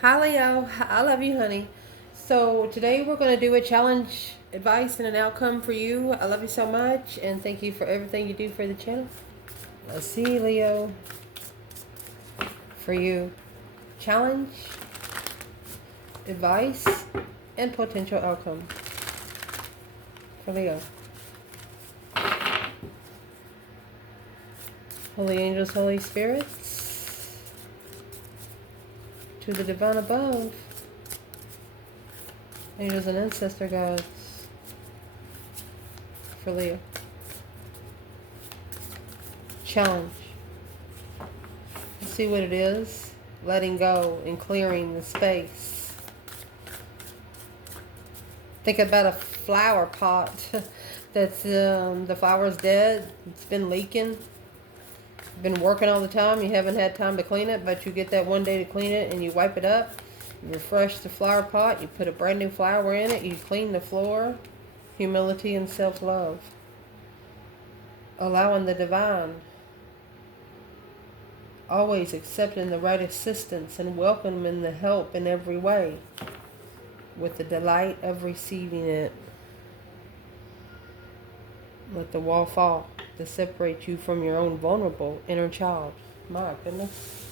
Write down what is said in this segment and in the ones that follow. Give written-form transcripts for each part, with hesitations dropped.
Hi Leo, I love you, honey. So today we're going to do a challenge, advice, and an outcome for you. I love you so much, and thank you for everything you do for the channel. Let's see, Leo, for you. Challenge, advice, and potential outcome for Leo. Holy angels, Holy spirits, to the divine above, angels and ancestor gods for Leo. Challenge. Let's see what it is. Letting go and clearing the space. Think about a flower pot that's the flower's dead. It's been leaking. Been working all the time. You haven't had time to clean it, but you get that one day to clean it and you wipe it up. You refresh the flower pot. You put a brand new flower in it. You clean the floor. Humility and self-love. Allowing the divine. Always accepting the right assistance and welcoming the help in every way with the delight of receiving it. Let the wall fall to separate you from your own vulnerable inner child. My goodness.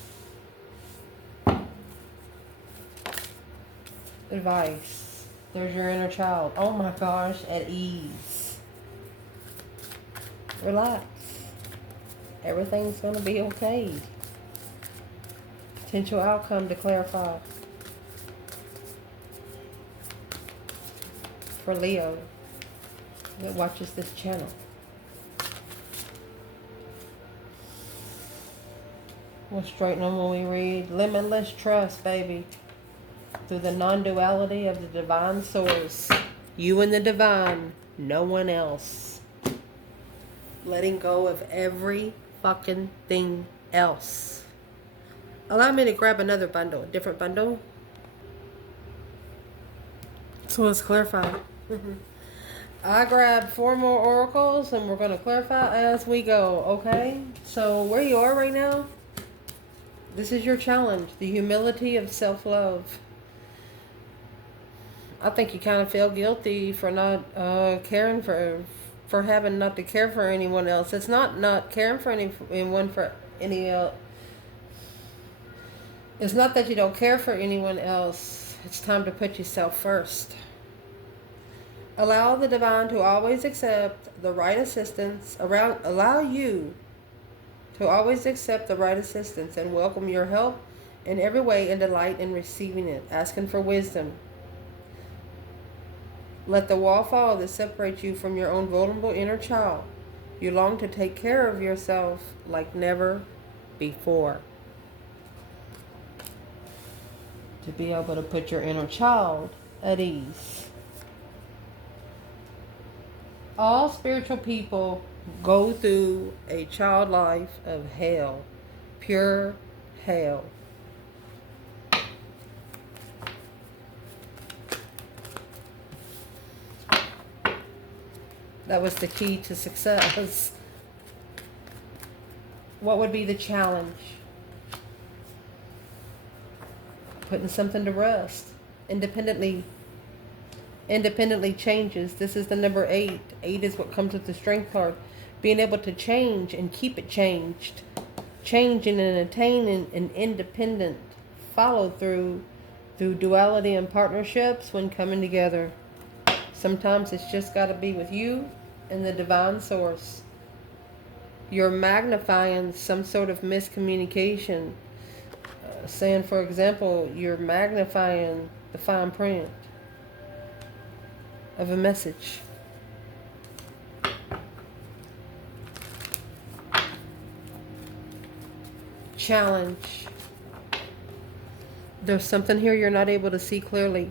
Advice. There's your inner child. Oh my gosh, at ease. Relax. Everything's going to be okay. Potential outcome to clarify. For Leo that watches this channel. We'll straighten them when we read. Limitless trust, baby. Through the non-duality of the divine source. You and the divine. No one else. Letting go of every fucking thing else. Allow me to grab another bundle. A different bundle. So let's clarify. I grabbed 4 more oracles and we're going to clarify as we go, okay? So where you are right now, this is your challenge, the humility of self-love. I think you kind of feel guilty for not caring for having not to care for anyone else. It's not caring for anyone for any else. It's not that you don't care for anyone else. It's time to put yourself first. Allow the divine to always accept the right assistance. Allow you to always accept the right assistance and welcome your help in every way and delight in receiving it. Asking for wisdom. Let the wall fall that separates you from your own vulnerable inner child. You long to take care of yourself like never before. To be able to put your inner child at ease. All spiritual people go through a child life of hell. Pure hell. That was the key to success. What would be the challenge? Putting something to rest. Independently changes. This is the number 8. 8 is what comes with the strength card. Being able to change and keep it changed. Changing and attaining an independent follow through duality and partnerships when coming together. Sometimes it's just got to be with you and the divine source. You're magnifying some sort of miscommunication. Saying, for example, you're magnifying the fine print of a message. Challenge. There's something here you're not able to see clearly.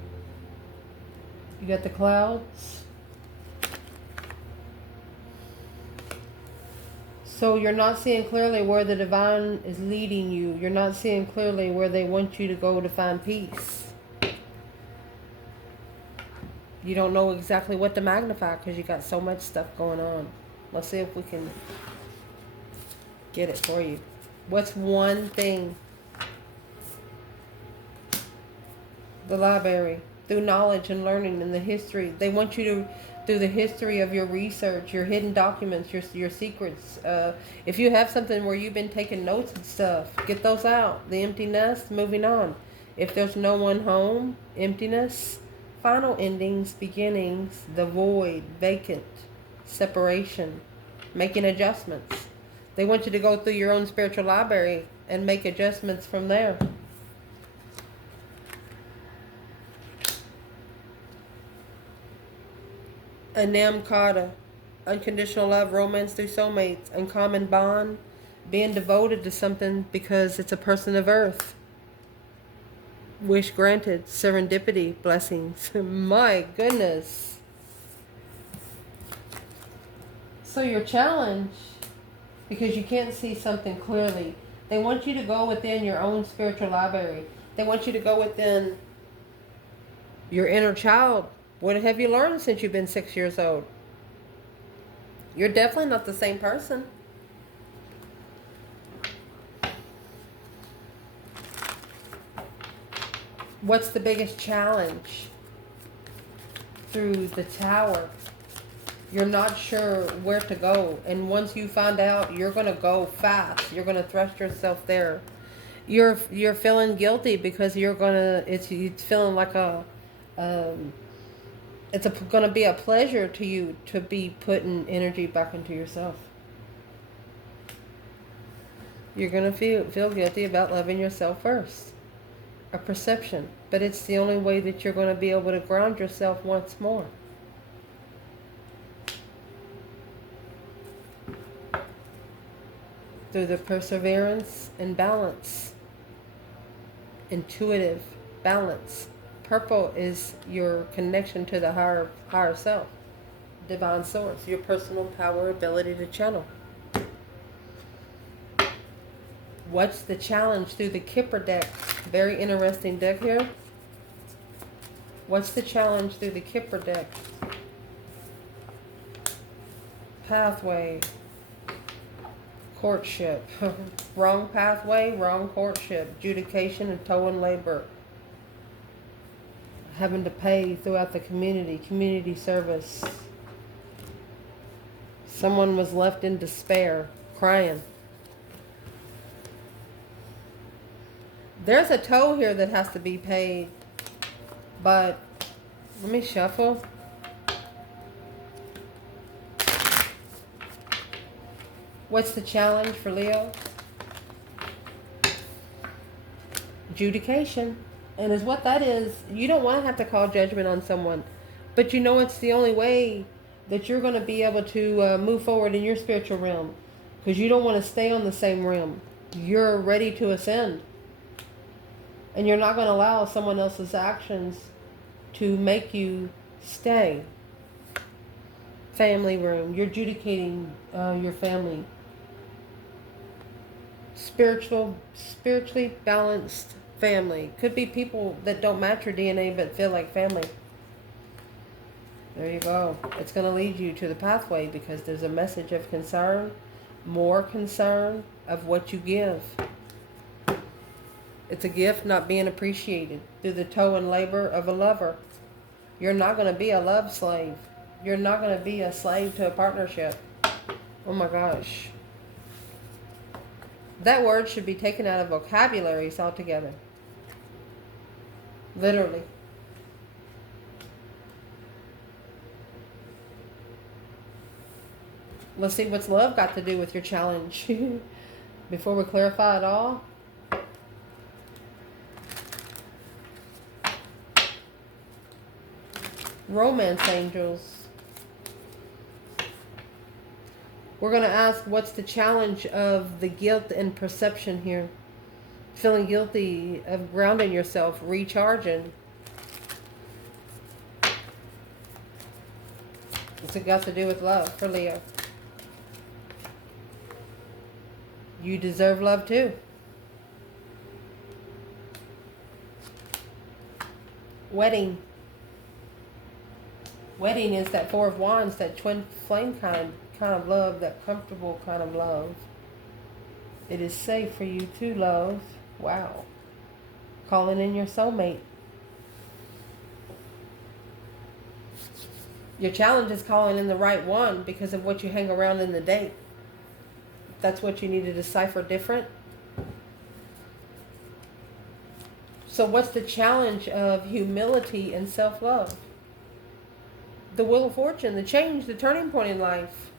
You got the clouds. So you're not seeing clearly where the divine is leading you. You're not seeing clearly where they want you to go to find peace. You don't know exactly what to magnify because you got so much stuff going on. Let's see if we can get it for you. What's one thing the library, through knowledge and learning and the history. They want you to, through the history of your research, your hidden documents, your secrets. If you have something where you've been taking notes and stuff, get those out. The empty nest, moving on. If there's no one home, emptiness, final endings, beginnings, the void, vacant, separation, making adjustments. They want you to go through your own spiritual library and make adjustments from there. Anam Kata, unconditional love, romance through soulmates, uncommon bond, being devoted to something because it's a person of earth. Wish granted, serendipity, blessings. My goodness. So your challenge, because you can't see something clearly, they want you to go within your own spiritual library. They want you to go within your inner child. What have you learned since you've been 6 years old? You're definitely not the same person. What's the biggest challenge? Through the tower. You're not sure where to go. And once you find out, you're going to go fast. You're going to thrust yourself there. You're feeling guilty because you're going to, it's feeling like it's going to be a pleasure to you to be putting energy back into yourself. You're going to feel guilty about loving yourself first. A perception. But it's the only way that you're going to be able to ground yourself once more. Through the perseverance and balance. Intuitive balance. Purple is your connection to the higher self, divine source, your personal power, ability to channel. What's the challenge through the Kipper deck? Very interesting deck here. What's the challenge through the Kipper deck? Pathway. Courtship. Wrong pathway, wrong courtship. Adjudication and toil and labor. Having to pay throughout the community service. Someone was left in despair, crying. There's a toll here that has to be paid, but let me shuffle. What's the challenge for Leo? Adjudication. And is what that is, you don't want to have to call judgment on someone. But you know it's the only way that you're going to be able to move forward in your spiritual realm. Because you don't want to stay on the same realm. You're ready to ascend. And you're not going to allow someone else's actions to make you stay. Family room. You're adjudicating your family. Spiritually balanced family. Could be people that don't match your DNA but feel like family. There you go. It's going to lead you to the pathway because there's a message of concern, more concern of what you give. It's a gift not being appreciated through the toil and labor of a lover. You're not going to be a love slave. You're not going to be a slave to a partnership. Oh my gosh. That word should be taken out of vocabularies altogether. Literally. Let's see what's love got to do with your challenge. Before we clarify it all. Romance angels. We're going to ask what's the challenge of the guilt and perception here. Feeling guilty of grounding yourself, recharging. What's it got to do with love for Leo? You deserve love too. Wedding. Wedding is that Four of Wands, that twin flame kind of love, that comfortable kind of love. It is safe for you to love. Wow. Calling in your soulmate. Your challenge is calling in the right one because of what you hang around in the date. That's what you need to decipher different. So what's the challenge of humility and self-love? The wheel of fortune, the change, the turning point in life.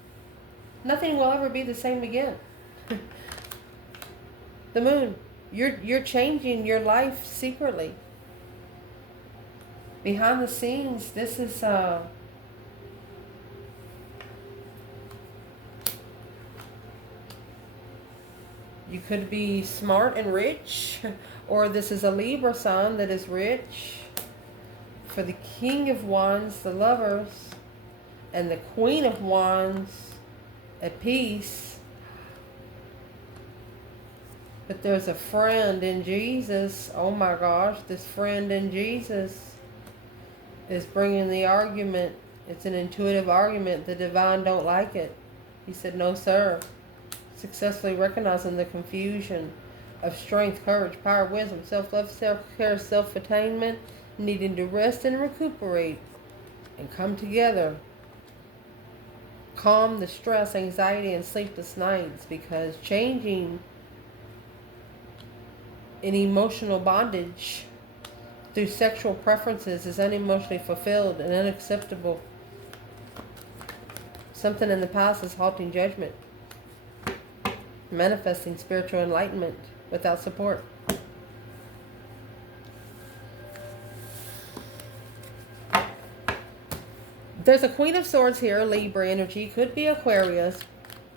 Nothing will ever be the same again. The moon, you're changing your life secretly. Behind the scenes, this is you could be smart and rich, or this is a Libra sign that is rich. For the King of Wands, the lovers, and the Queen of Wands at peace. But there's a friend in Jesus. Oh my gosh, this friend in Jesus is bringing the argument. It's an intuitive argument. The divine don't like it. He said, no, sir. Successfully recognizing the confusion of strength, courage, power, wisdom, self-love, self-care, self-attainment, needing to rest and recuperate and come together. Calm the stress, anxiety, and sleepless nights, because changing in emotional bondage through sexual preferences is unemotionally fulfilled and unacceptable. Something in the past is halting judgment, manifesting spiritual enlightenment without support. There's a Queen of Swords here, Libra energy. Could be Aquarius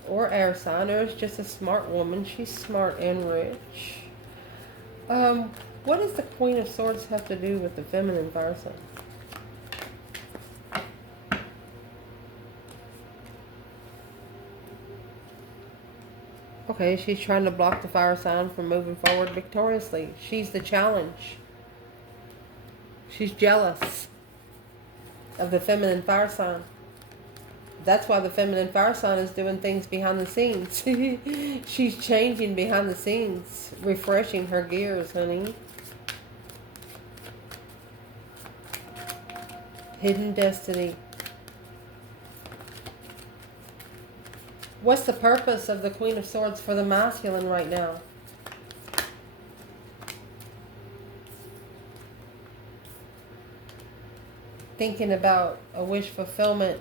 or air sign, or it's just a smart woman. She's smart and rich. What does the Queen of Swords have to do with the feminine fire sign? Okay, she's trying to block the fire sign from moving forward victoriously. She's the challenge. She's jealous of the feminine fire sign. That's why the feminine fire sign is doing things behind the scenes. She's changing behind the scenes, refreshing her gears, honey. Hidden destiny. What's the purpose of the Queen of Swords for the masculine right now? Thinking about a wish fulfillment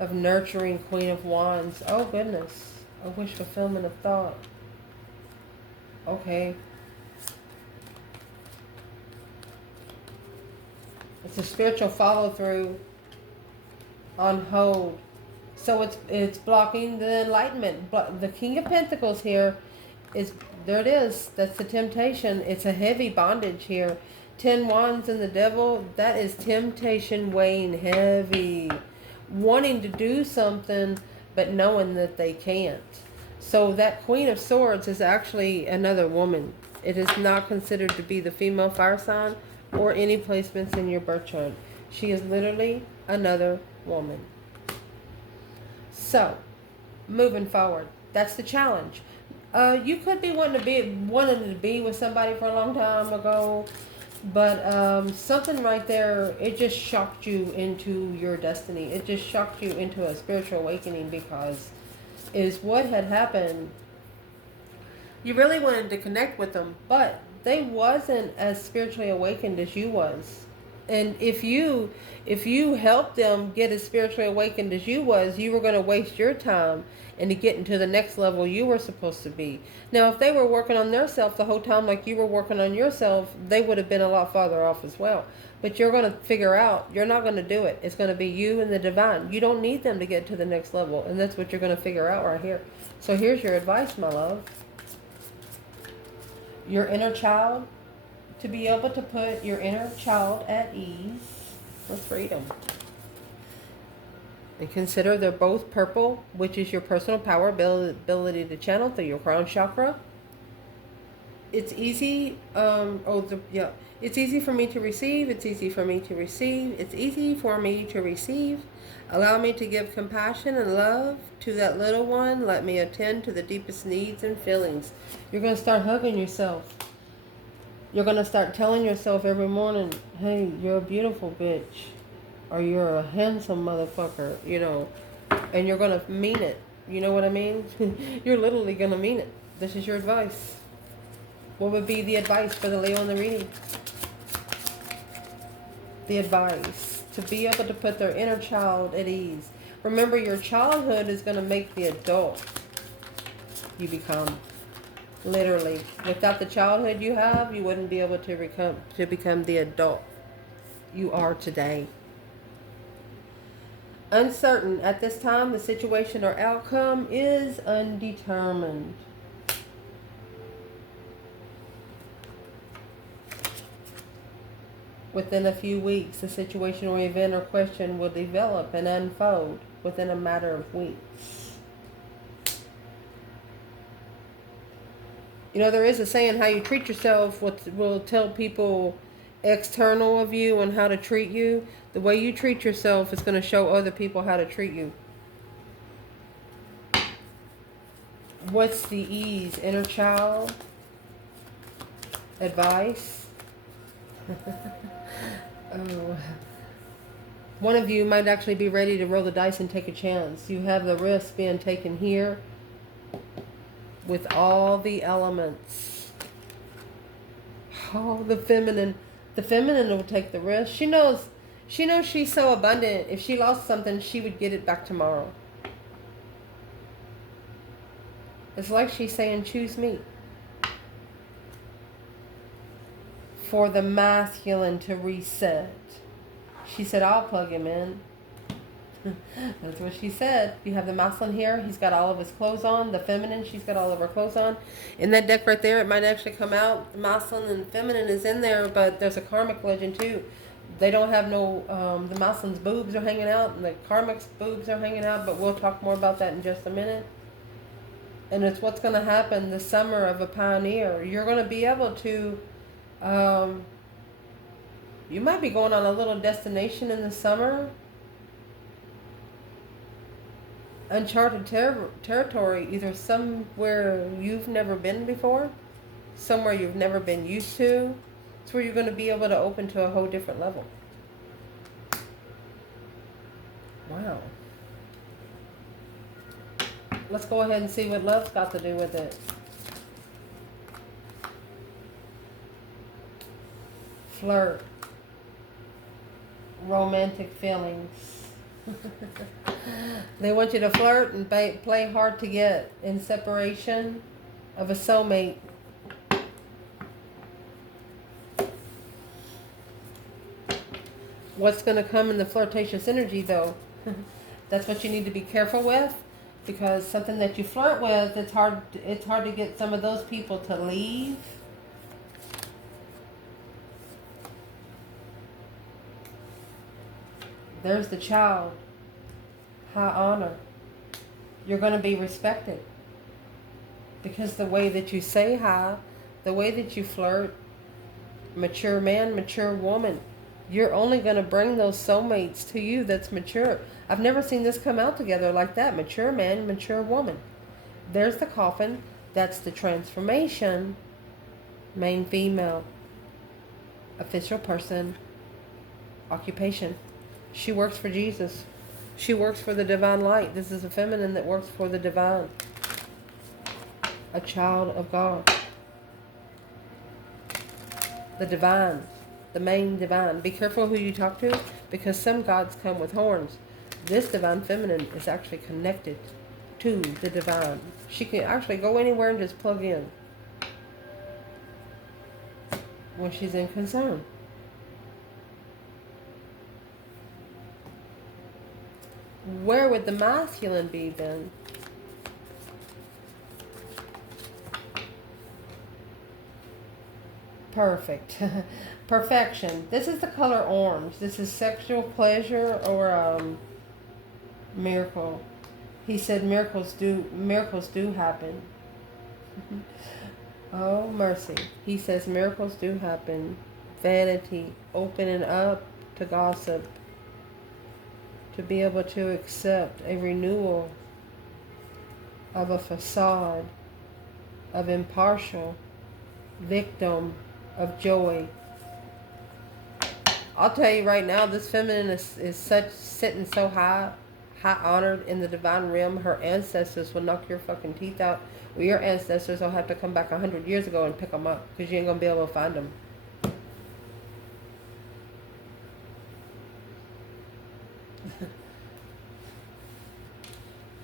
of nurturing Queen of Wands. Oh goodness. A wish fulfillment of thought. Okay. It's a spiritual follow through on hold. So it's blocking the enlightenment. But the King of Pentacles here is, there it is. That's the temptation. It's a heavy bondage here. 10 Wands and the Devil, that is temptation weighing heavy. Wanting to do something, but knowing that they can't. So that Queen of Swords is actually another woman. It is not considered to be the female fire sign or any placements in your birth chart. She is literally another woman. So, moving forward, that's the challenge. You could be wanting to be with somebody for a long time ago, but something right there, it just shocked you into your destiny. It just shocked you into a spiritual awakening, because is what had happened. You really wanted to connect with them, but they wasn't as spiritually awakened as you was. And if you helped them get as spiritually awakened as you was, you were going to waste your time and to get into the next level you were supposed to be. Now, if they were working on their self the whole time like you were working on yourself, they would have been a lot farther off as well. But you're going to figure out, you're not going to do it. It's going to be you and the divine. You don't need them to get to the next level. And that's what you're going to figure out right here. So here's your advice, my love. Your inner child, to be able to put your inner child at ease with freedom. And consider they're both purple, which is your personal power, ability to channel through your crown chakra. It's easy. It's easy for me to receive. It's easy for me to receive. It's easy for me to receive. Allow me to give compassion and love to that little one. Let me attend to the deepest needs and feelings. You're going to start hugging yourself. You're going to start telling yourself every morning, hey, you're a beautiful bitch. or you're a handsome motherfucker, you know, and you're going to mean it. You know what I mean? You're literally going to mean it. This is your advice. What would be the advice for the Leo in the reading? The advice to be able to put their inner child at ease. Remember, your childhood is going to make the adult you become. Literally. Without the childhood you have, you wouldn't be able to become the adult you are today. Uncertain. At this time, the situation or outcome is undetermined. Within a few weeks, the situation or event or question will develop and unfold within a matter of weeks. You know, there is a saying, how you treat yourself will tell people external of you and how to treat you. The way you treat yourself is going to show other people how to treat you. What's the ease? Inner child? Advice? Oh. One of you might actually be ready to roll the dice and take a chance. You have the risk being taken here with all the elements. Oh, the feminine. The feminine will take the risk. She knows she's so abundant. If she lost something, she would get it back tomorrow. It's like she's saying, choose me. For the masculine to reset. She said, I'll plug him in. That's what she said. You have the masculine here. He's got all of his clothes on. The feminine, she's got all of her clothes on. In that deck right there, it might actually come out. The masculine and feminine is in there, but there's a karmic legend too. They don't have no, the masculine's boobs are hanging out, and the karmic's boobs are hanging out, but we'll talk more about that in just a minute. And it's what's going to happen the summer of a pioneer. You're going to be able to, you might be going on a little destination in the summer. Uncharted territory, either somewhere you've never been before, somewhere you've never been used to. It's where you're going to be able to open to a whole different level. Wow. Let's go ahead and see what love's got to do with it. Flirt. Romantic feelings. They want you to flirt and play hard to get in separation of a soulmate. What's going to come in the flirtatious energy, though? That's what you need to be careful with, because something that you flirt with, it's hard to get some of those people to leave. There's the child. High honor. You're going to be respected. Because the way that you say hi, the way that you flirt, mature man, mature woman, you're only going to bring those soulmates to you that's mature. I've never seen this come out together like that. Mature man, mature woman. There's the coffin. That's the transformation. Main female. Official person. Occupation. She works for Jesus. She works for the divine light. This is a feminine that works for the divine. A child of God. The divine. The main divine. Be careful who you talk to, because some gods come with horns. This divine feminine is actually connected to the divine. She can actually go anywhere and just plug in when she's in concern. Where would the masculine be then? Perfect. Perfection. This is the color orange. This is sexual pleasure or miracle. He said miracles do happen. Oh, mercy. He says miracles do happen. Vanity. Opening up to gossip. To be able to accept a renewal of a facade of impartial victim of joy. I'll tell you right now, this feminine is such sitting so high honored in the divine realm. Her ancestors will knock your fucking teeth out. Well, your ancestors will have to come back 100 years ago and pick them up because you ain't gonna be able to find them.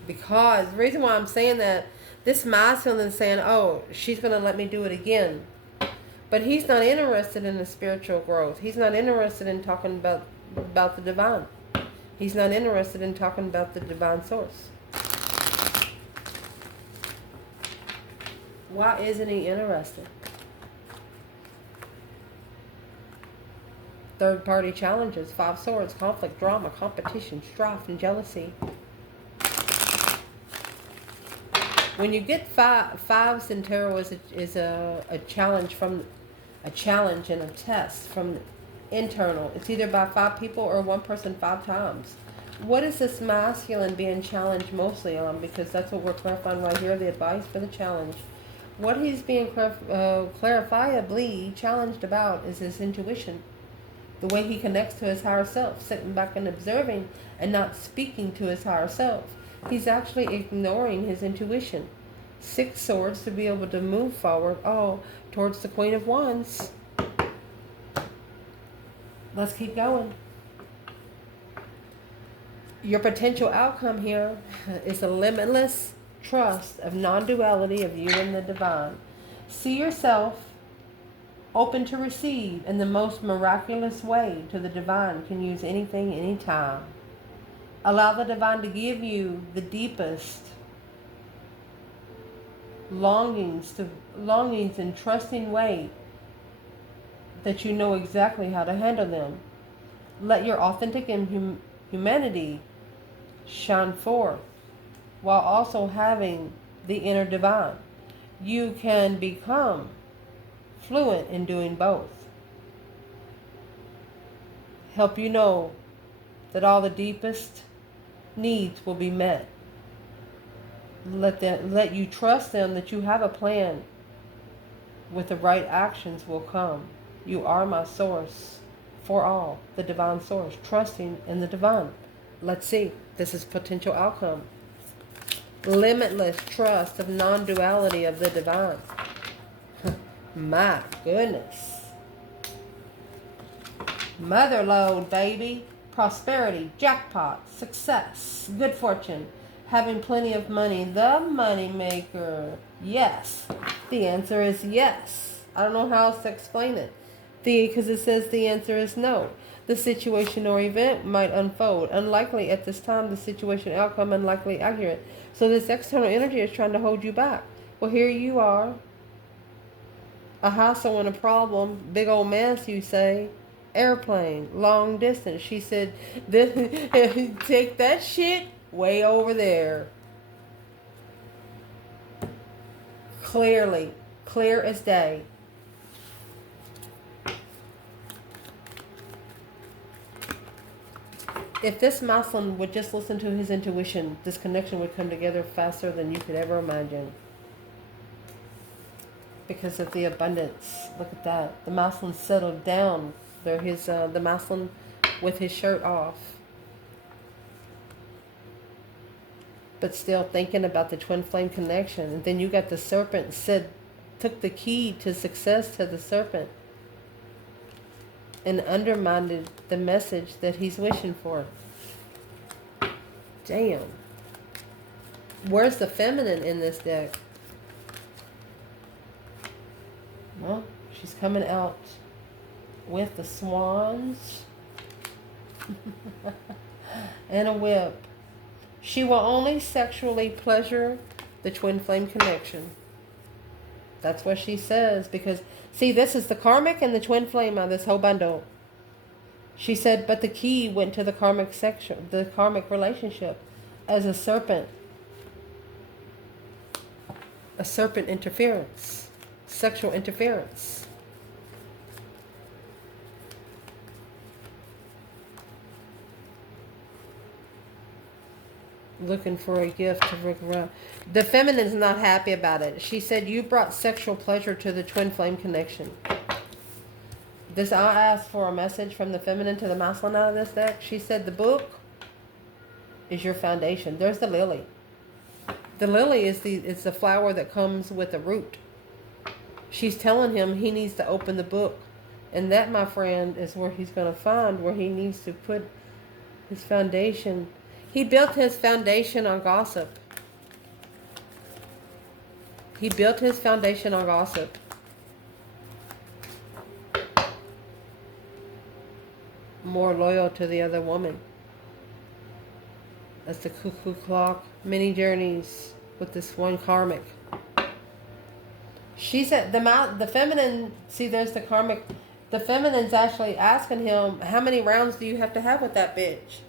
Because the reason why I'm saying that, this masculine is saying, oh, she's gonna let me do it again. But he's not interested in the spiritual growth. He's not interested in talking about the divine. He's not interested in talking about the divine source. Why isn't he interested? Third party challenges, 5 swords, conflict, drama, competition, strife, and jealousy. When you get fives in tarot is a challenge and a test from internal. It's either by 5 people or 1 person 5 times. What is this masculine being challenged mostly on? Because that's what we're clarifying right here, the advice for the challenge. What he's being clarifiably challenged about is his intuition. The way he connects to his higher self, sitting back and observing and not speaking to his higher self. He's actually ignoring his intuition. 6 swords to be able to move forward, towards the Queen of Wands. Let's keep going. Your potential outcome here is a limitless trust of non-duality of you and the divine. See yourself open to receive in the most miraculous way to the divine. Can use anything, anytime. Allow the divine to give you the deepest longings and trusting way that you know exactly how to handle them. Let your authentic humanity shine forth while also having the inner divine. You can become fluent in doing both. Help you know that all the deepest needs will be met. Let you trust them that you have a plan. With the right actions will come. You are my source for all, the divine source, trusting in the divine. Let's see. This is potential outcome. Limitless trust of non-duality of the divine. My goodness. Motherload, baby. Prosperity, jackpot, success, good fortune, having plenty of money, the money maker. Yes. The answer is yes. I don't know how else to explain it. Because it says the answer is no. The situation or event might unfold. Unlikely at this time, the situation outcome unlikely accurate. So this external energy is trying to hold you back. Well, here you are. A hassle and a problem. Big old mess, you say. Airplane, long distance. She said, take that shit way over there. Clearly, clear as day. If this masculine would just listen to his intuition, this connection would come together faster than you could ever imagine. Because of the abundance. Look at that. The masculine settled down. The masculine with his shirt off. But still thinking about the twin flame connection. And then you got the serpent took the key to success to the serpent. And undermined the message that he's wishing for. Damn. Where's the feminine in this deck? Well, she's coming out with the swans and a whip. She will only sexually pleasure the twin flame connection. That's what she says. Because, see, this is the karmic and the twin flame of this whole bundle. She said, but the key went to the karmic section, the karmic relationship as a serpent. A serpent interference. Sexual interference. Looking for a gift to Rick around. The feminine is not happy about it. She said, you brought sexual pleasure to the twin flame connection. This, I asked for a message from the feminine to the masculine out of this deck. She said the book is your foundation. There's the lily. The lily is the flower that comes with a root. She's telling him he needs to open the book. And that, my friend, is where he's going to find where he needs to put his foundation. He built his foundation on gossip. He built his foundation on gossip. More loyal to the other woman. That's the cuckoo clock. Many journeys with this one karmic. She said the feminine, see, there's the karmic. The feminine's actually asking him, how many rounds do you have to have with that bitch?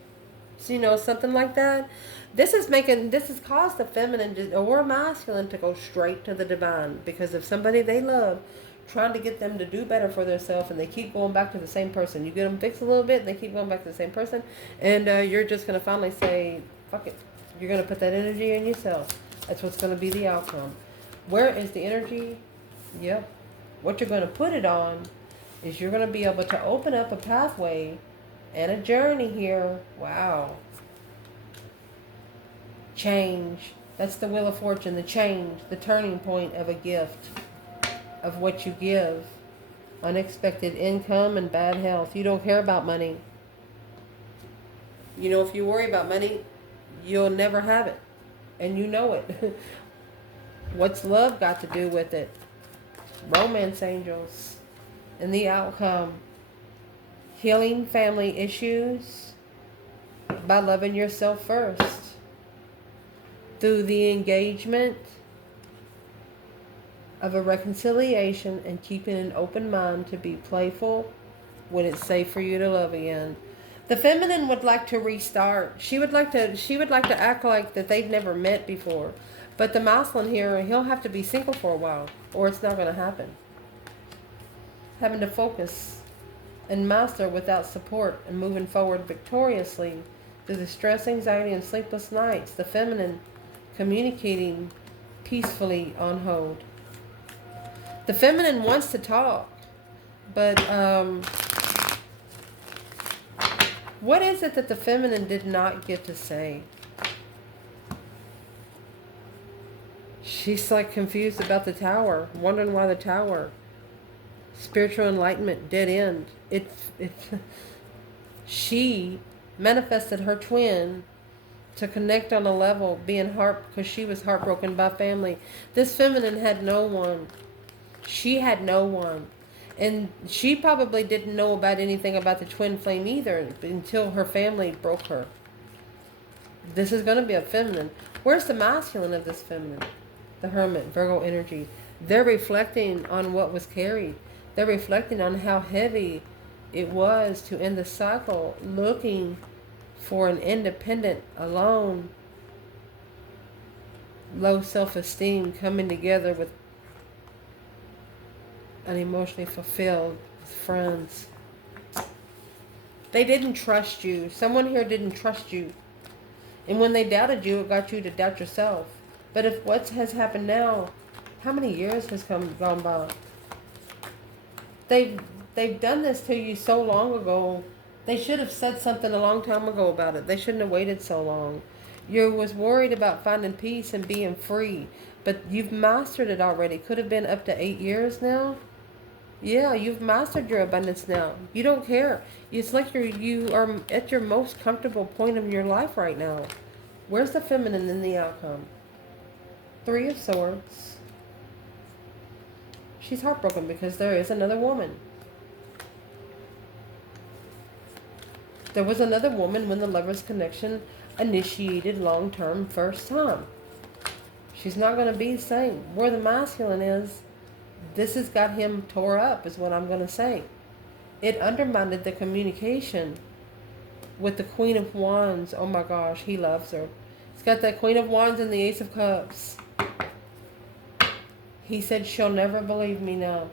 So, you know, something like that. This has caused the feminine or masculine to go straight to the divine, because if somebody they love, trying to get them to do better for themselves, and they keep going back to the same person. You get them fixed a little bit, and they keep going back to the same person, and you're just going to finally say, fuck it. You're going to put that energy in yourself. That's what's going to be the outcome. Where is the energy? Yep. What you're going to put it on is you're going to be able to open up a pathway and a journey here. Wow. Change. That's the Wheel of Fortune, the change, the turning point of a gift, of what you give. Unexpected income and bad health. You don't care about money. You know, if you worry about money, you'll never have it. And you know it. What's love got to do with it? Romance angels. And the outcome. Healing family issues by loving yourself first. Through the engagement of a reconciliation and keeping an open mind to be playful when it's safe for you to love again. The feminine would like to restart. She would like to act like that they've never met before. But the masculine here, he'll have to be single for a while, or it's not going to happen. Having to focus and master without support and moving forward victoriously through the stress, anxiety, and sleepless nights. The feminine communicating peacefully on hold. The feminine wants to talk, but what is it that the feminine did not get to say? She's like confused about the tower, wondering why the tower. Spiritual enlightenment, dead end. She manifested her twin to connect on a level, because she was heartbroken by family. This feminine had no one. She had no one. And she probably didn't know about anything about the twin flame either until her family broke her. This is going to be a feminine. Where's the masculine of this feminine? The Hermit, Virgo energy. They're reflecting on what was carried. They're reflecting on how heavy it was to end the cycle, looking for an independent, alone, low self-esteem coming together with an emotionally fulfilled with friends. They didn't trust you. Someone here didn't trust you. And when they doubted you, it got you to doubt yourself. But if what has happened now, how many years has gone by? They've done this to you so long ago. They should have said something a long time ago about it. They shouldn't have waited so long. You was worried about finding peace and being free, but you've mastered it already. Could have been up to 8 years now. Yeah, you've mastered your abundance now. You don't care. It's like you are at your most comfortable point of your life right now. Where's the feminine in the outcome? 3 of Swords. She's heartbroken because there is another woman. There was another woman when the Lover's connection initiated long-term first time. She's not going to be the same. Where the masculine is, this has got him tore up, is what I'm going to say. It undermined the communication with the Queen of Wands. Oh my gosh, he loves her. He's got that Queen of Wands and the Ace of Cups. He said, she'll never believe me now.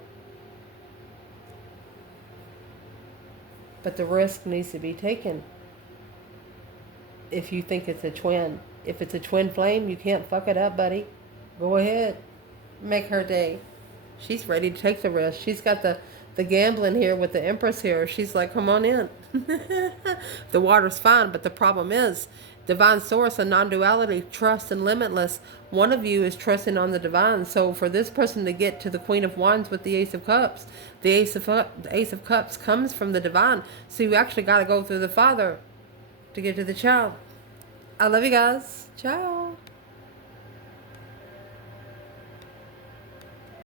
But the risk needs to be taken. If you think it's a twin. If it's a twin flame, you can't fuck it up, buddy. Go ahead. Make her day. She's ready to take the risk. She's got the the gambling here with the Empress here. She's like, come on in. The water's fine, but the problem is divine source and non-duality, trust and limitless. One of you is trusting on the divine. So for this person to get to the Queen of Wands with the Ace of Cups, the Ace of Cups comes from the divine. So you actually got to go through the Father to get to the child. I love you guys. Ciao.